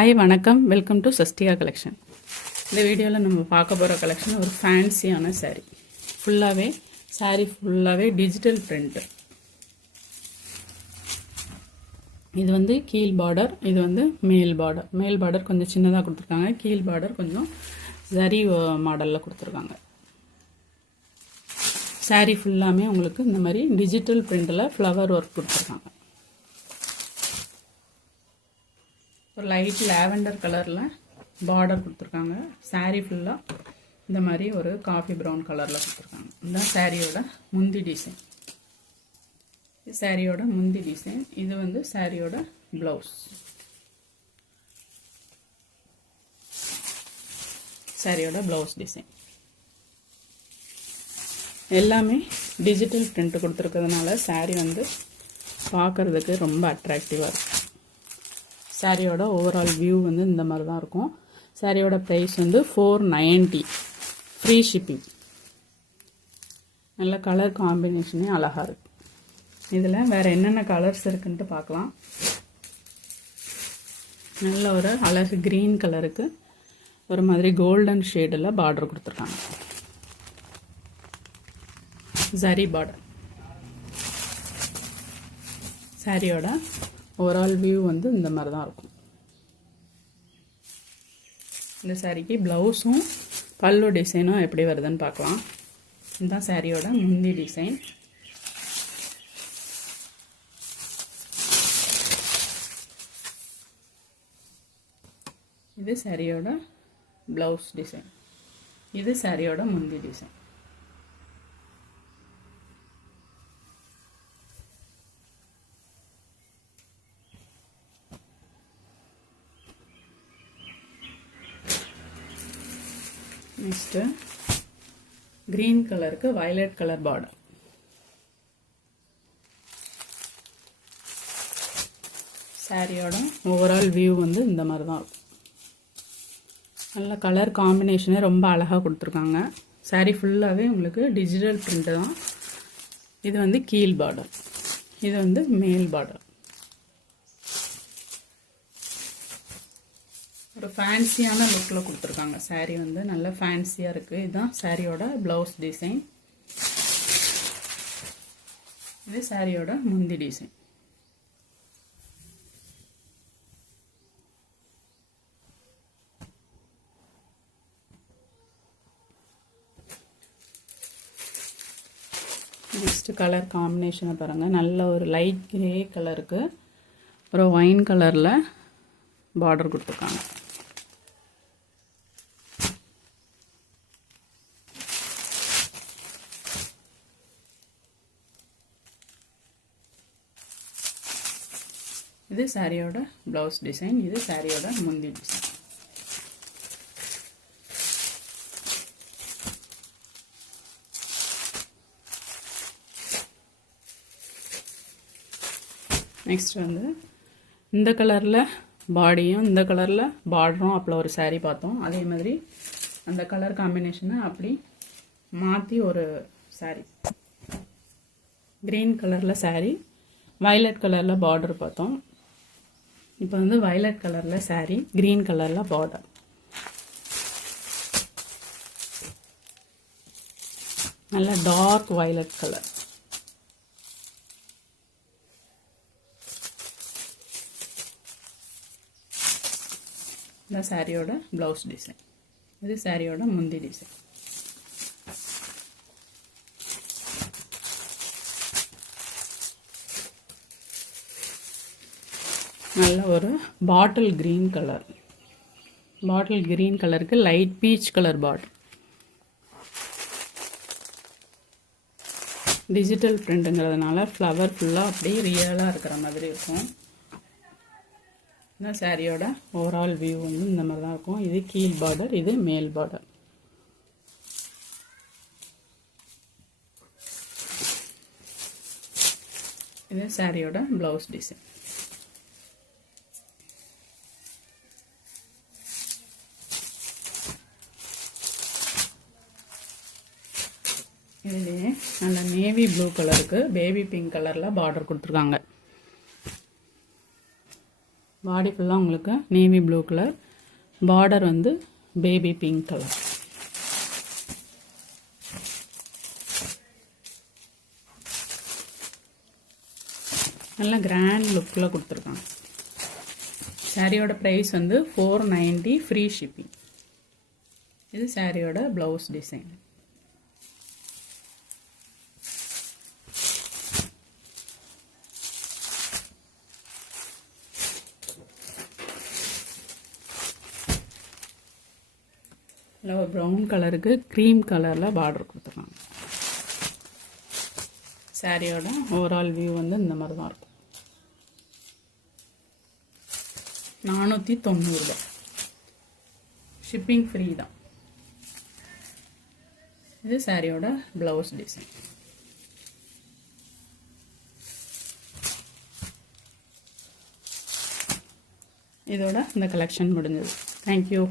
Hi வணக்கம், welcome to Sastika collection. இந்த வீடியோவில் நம்ம பார்க்க போகிற கலெக்ஷன் ஒரு ஃபேன்சியான சாரீ. ஃபுல்லாகவே டிஜிட்டல் பிரிண்ட்டு. இது வந்து கீழ் பார்டர், இது வந்து மேல் பார்டர் கொஞ்சம் சின்னதாக கொடுத்துருக்காங்க. கீழ் பார்டர் கொஞ்சம் ஜரி மாடலில் கொடுத்துருக்காங்க. சாரீ ஃபுல்லாமே உங்களுக்கு இந்த மாதிரி டிஜிட்டல் பிரிண்டில் ஃப்ளவர் ஒர்க் கொடுத்துருக்காங்க. ஒரு லைட் லாவெண்டர் கலரில் பார்டர் கொடுத்துருக்காங்க. சாரீ ஃபுல்லாக இந்த மாதிரி ஒரு காஃபி ப்ரௌன் கலரில் கொடுத்துருக்காங்க. இதுதான் சாரியோட முந்தி டிசைன். சாரியோட முந்தி டிசைன். இது வந்து சாரியோட ப்ளவுஸ். சாரியோட ப்ளவுஸ் டிசைன் எல்லாமே டிஜிட்டல் பிரிண்ட் கொடுத்துருக்கிறதுனால சாரீ வந்து பார்க்குறதுக்கு ரொம்ப அட்ராக்டிவாக இருக்கும். சாரியோட ஓவரால் வியூ வந்து இந்த மாதிரி தான் இருக்கும். சாரியோட ப்ரைஸ் வந்து $490, ஃப்ரீ ஷிப்பிங். நல்ல கலர் காம்பினேஷனே அழகாக இருக்குது. இதில் வேறு என்னென்ன கலர்ஸ் இருக்குன்ட்டு பார்க்கலாம். நல்ல ஒரு அழகு க்ரீன் கலருக்கு ஒரு மாதிரி கோல்டன் ஷேடில் பார்டர் கொடுத்துருக்காங்க. ஜரி பார்டர். சாரியோட ஓவரால் வியூ வந்து இந்த மாதிரி தான் இருக்கும். இந்த சாரிக்கு ப்ளவுஸும் பல்லு டிசைனும் எப்படி வருதுன்னு பார்க்கலாம். இதுதான் சாரியோட முந்தி டிசைன். இது சாரியோட ப்ளவுஸ் டிசைன். இது சாரியோட முந்தி டிசைன். நெக்ஸ்ட்டு க்ரீன் கலருக்கு வயலட் கலர் பார்டர். சாரியோட ஓவரால் வியூ வந்து இந்த மாதிரி தான் இருக்கும். நல்ல கலர் காம்பினேஷனே ரொம்ப அழகாக கொடுத்துருக்காங்க. சாரீ ஃபுல்லாகவே உங்களுக்கு டிஜிட்டல் பிரிண்ட்டு தான். இது வந்து கீழ் பார்டர், இது வந்து மேல் பார்டர். ஒரு ஃபேன்சியான லுக்கில் கொடுத்துருக்காங்க. சாரீ வந்து நல்ல ஃபேன்சியாக இருக்குது. இதுதான் சாரியோட ப்ளவுஸ் டிசைன். இது சாரியோட முந்தி டிசைன். நெக்ஸ்ட் கலர் காம்பினேஷனை பாருங்கள். நல்ல ஒரு லைட் கிரே கலருக்கு ஒரு ஒயின் கலரில் பார்டர் கொடுத்துருக்காங்க. இது சாரியோட ப்ளவுஸ் டிசைன். இது சாரியோட முந்தி டிசைன். நெக்ஸ்ட் வந்து இந்த கலரில் பாடியும் இந்த கலரில் பார்டரும் அப்போ ஒரு சாரீ பார்த்தோம். அதே மாதிரி அந்த கலர் காம்பினேஷனை அப்படி மாற்றி ஒரு சாரீ. க்ரீன் கலரில் சாரீ, வயலட் கலரில் பார்டர் பார்த்தோம். இப்போ வந்து வயலட் கலரில் சாரீ, க்ரீன் கலரில் பார்டர். நல்ல டார்க் வயலட் கலர். இந்த சாரியோட ப்ளவுஸ் டிசைன். இது சாரியோட முந்தி டிசைன். நல்ல ஒரு bottle green colour. Bottle green கலருக்கு light peach colour border. Digital பிரிண்ட்டுங்கிறதுனால ஃப்ளவர் ஃபுல்லாக அப்படியே ரியலாக இருக்கிற மாதிரி இருக்கும். இந்த சாரியோட ஓவரால் வியூ வந்து இந்த மாதிரி தான் இருக்கும். இது கீழ் பார்டர், இது மேல் பார்டர். இது சாரியோட ப்ளவுஸ் டிசைன். இதுலேயே நல்ல நேவி ப்ளூ கலருக்கு பேபி பிங்க் கலரில் பார்டர் கொடுத்துருக்காங்க. பாடி ஃபுல்லாக உங்களுக்கு நேவி ப்ளூ கலர், பார்டர் வந்து பேபி பிங்க் கலர். நல்லா கிராண்ட் லுக்கில் கொடுத்துருக்காங்க. சாரியோட ப்ரைஸ் வந்து 490 ஃப்ரீ ஷிப்பிங். இது சாரியோட ப்ளவுஸ் டிசைன். இல்லை ஒரு ப்ரௌன் கலருக்கு க்ரீம் கலரில் பார்டர் கொடுத்துருக்காங்க. சாரியோட ஓவரால் வியூ வந்து இந்த மாதிரி தான் இருக்கும். 490 ரூபா. ஷிப்பிங் ஃப்ரீ தான். இது சாரியோட ப்ளவுஸ் டிசைன். இதோட இந்த கலெக்ஷன் முடிஞ்சது. தேங்க்யூ.